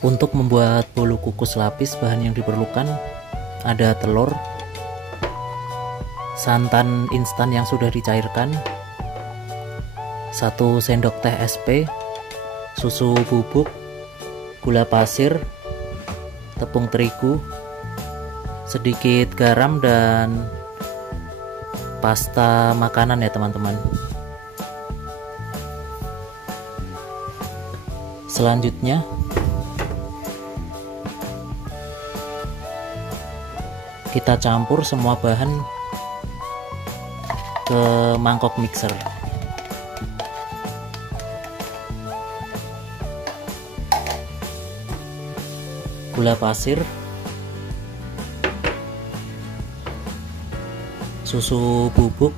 Untuk membuat bolu kukus lapis, bahan yang diperlukan ada telur, santan instan yang sudah dicairkan, 1 sendok teh SP, susu bubuk, gula pasir, tepung terigu, sedikit garam, dan pasta makanan ya teman-teman. Selanjutnya kita campur semua bahan ke mangkok mixer. Gula pasir, susu bubuk,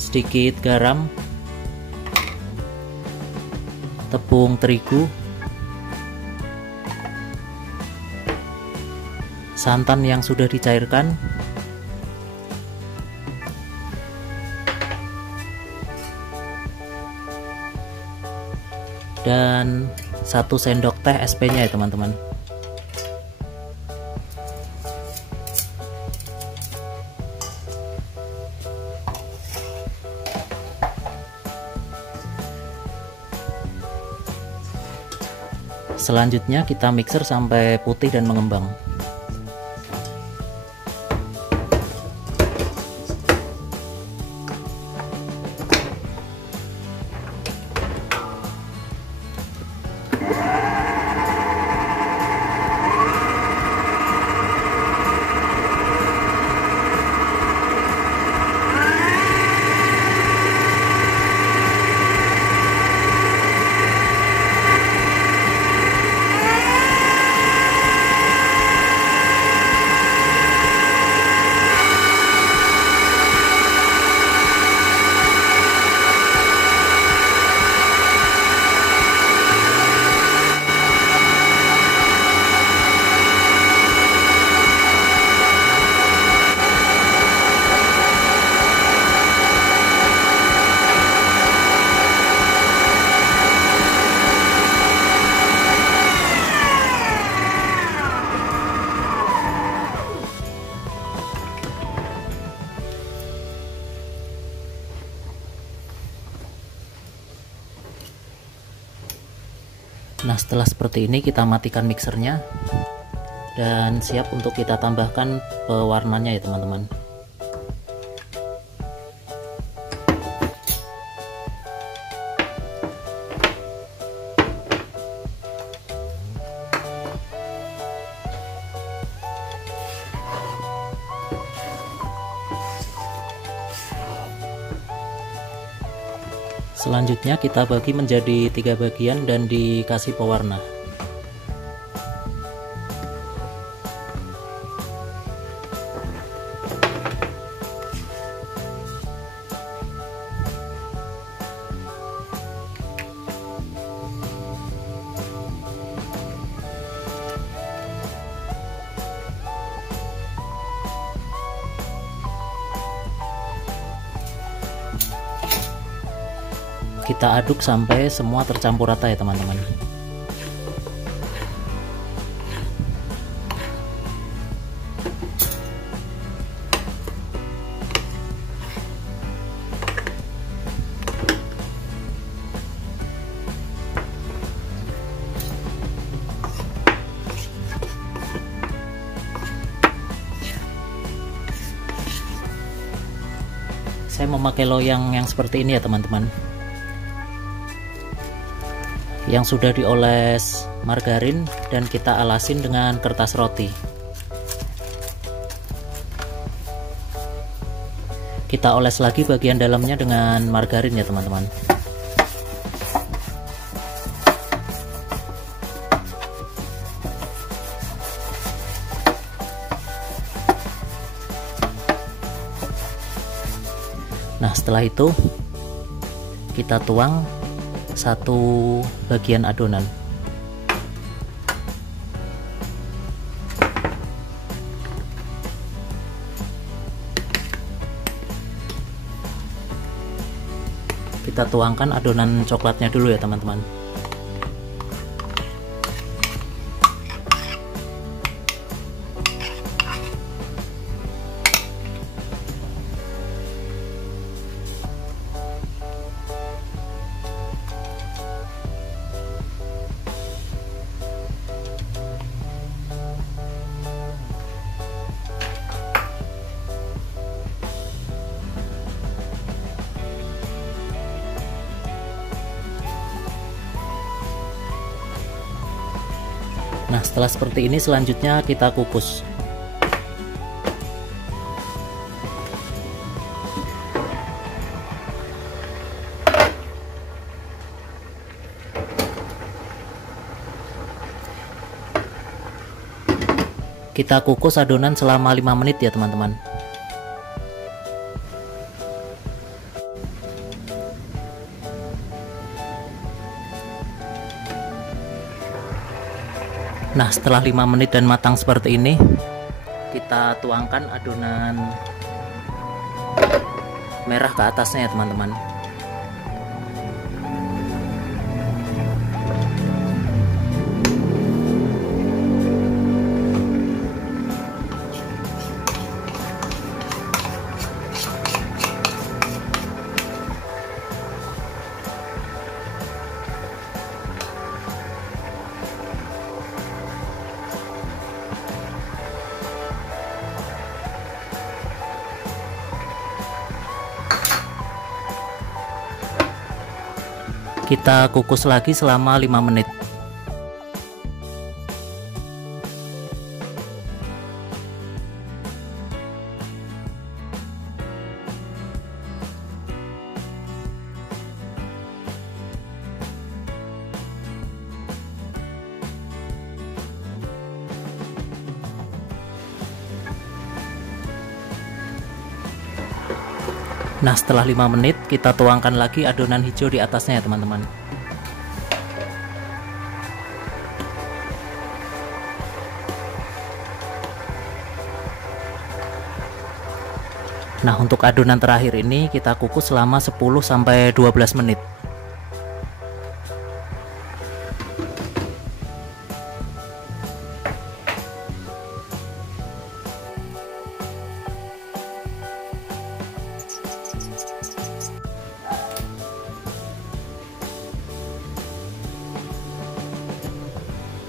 sedikit garam, tepung terigu, santan yang sudah dicairkan, dan 1 sendok teh SP-nya ya teman-teman. Selanjutnya kita mixer sampai putih dan mengembang. Nah, setelah seperti ini kita matikan mixernya dan siap untuk kita tambahkan pewarnanya ya teman-teman. Selanjutnya kita bagi menjadi 3 bagian dan dikasih pewarna. Kita aduk sampai semua tercampur rata ya teman-teman. Saya memakai loyang yang seperti ini ya teman-teman, yang sudah dioles margarin dan kita alasin dengan kertas roti. Kita oles lagi bagian dalamnya dengan margarin ya teman-teman. Nah, setelah itu kita tuang 1 bagian adonan. kita tuangkan adonan coklatnya dulu ya teman-teman. Nah, setelah seperti ini selanjutnya kita kukus. Kita kukus adonan selama 5 menit ya teman-teman. Nah, setelah 5 menit dan matang seperti ini, kita tuangkan adonan merah ke atasnya ya teman-teman. Kita kukus lagi selama 5 menit. Nah, setelah 5 menit kita tuangkan lagi adonan hijau di atasnya ya teman-teman. Nah, untuk adonan terakhir ini kita kukus selama 10-12 menit.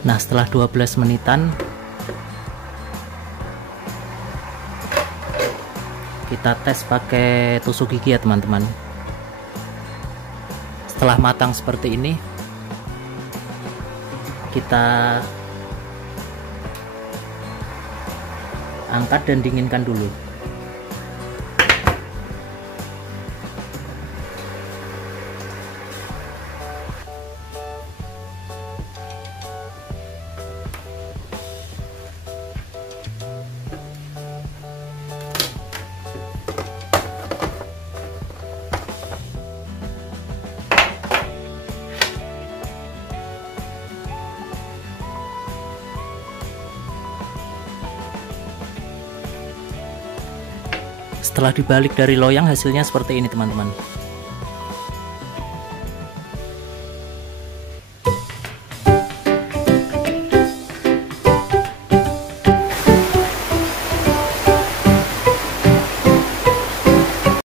Nah, setelah 12 menitan kita tes pakai tusuk gigi ya teman-teman. Setelah matang seperti ini, kita angkat dan dinginkan dulu. Setelah dibalik dari loyang hasilnya seperti ini teman-teman.